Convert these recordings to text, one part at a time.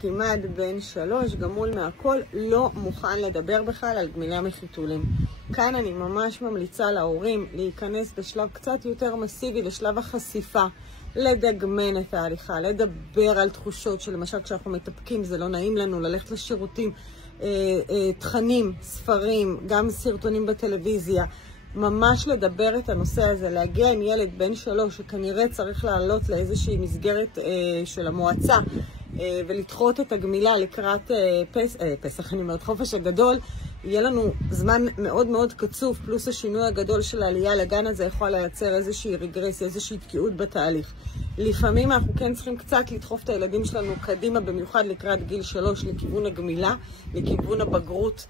כמעט בן 3, גמול מהכל, לא מוכן לדבר בכלל על גמילה מחיתולים. כאן אני ממש ממליצה להורים להיכנס בשלב קצת יותר מסיבי, לשלב החשיפה, לדגמן את ההליכה, לדבר על תחושות שלמשל כשאנחנו מטפקים זה לא נעים לנו, ללכת לשירותים, תכנים, ספרים, גם סרטונים בטלוויזיה, ממש לדבר את הנושא הזה, להגיע עם ילד בן 3 שכנראה צריך לעלות לאיזושהי מסגרת של המועצה ולדחות את הגמילה לקראת פסח, אני אומרת, חופש הגדול, יהיה לנו זמן מאוד מאוד קצוב, פלוס השינוי הגדול של העלייה לגן הזה יכול לייצר איזושהי רגרסיה, איזושהי תקיעות בתהליך. לפעמים אנחנו כן צריכים קצת לדחוף את הילדים שלנו קדימה, במיוחד לקראת גיל 3, לכיוון הגמילה, לכיוון הבגרות.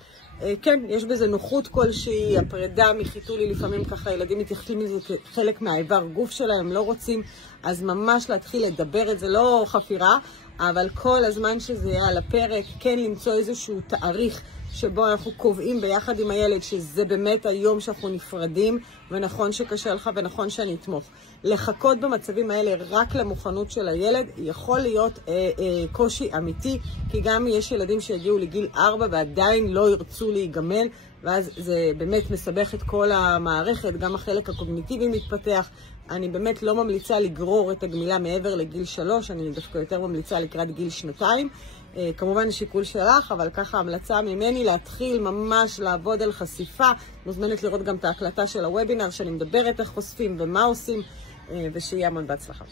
כן, יש בזה נוחות כלשהי, הפרידה מחיתולי, לפעמים ככה ילדים מתייחסים לזה כחלק מהאיבר גוף שלהם, לא רוצים, אז ממש להתחיל לדבר את זה, לא חפירה, אבל כל הזמן שזה יהיה על הפרק, כן למצוא איזשהו תאריך שבו אנחנו קובעים ביחד עם הילד שזה באמת היום שאנחנו נפרדים, ונכון שקשה לך ונכון שאני אתמוך. לחכות במצבים האלה רק למוכנות של הילד יכול להיות קושי אמיתי, כי גם יש ילדים שהגיעו לגיל 4 ועדיין לא ירצו להיגמל, ואז זה באמת מסבך את כל המערכת, גם החלק הקוגניטיבי מתפתח. אני באמת לא ממליצה לגרור את הגמילה מעבר לגיל 3, אני דווקא יותר ממליצה לקראת גיל 2. כמובן שיקול שלך, אבל ככה המלצה ממני להתחיל ממש לעבוד על חשיפה. מוזמנת לראות גם את ההקלטה של הוובינר שאני מדברת איך חושפים ומה עושים, ושיהיה המון בהצלחה.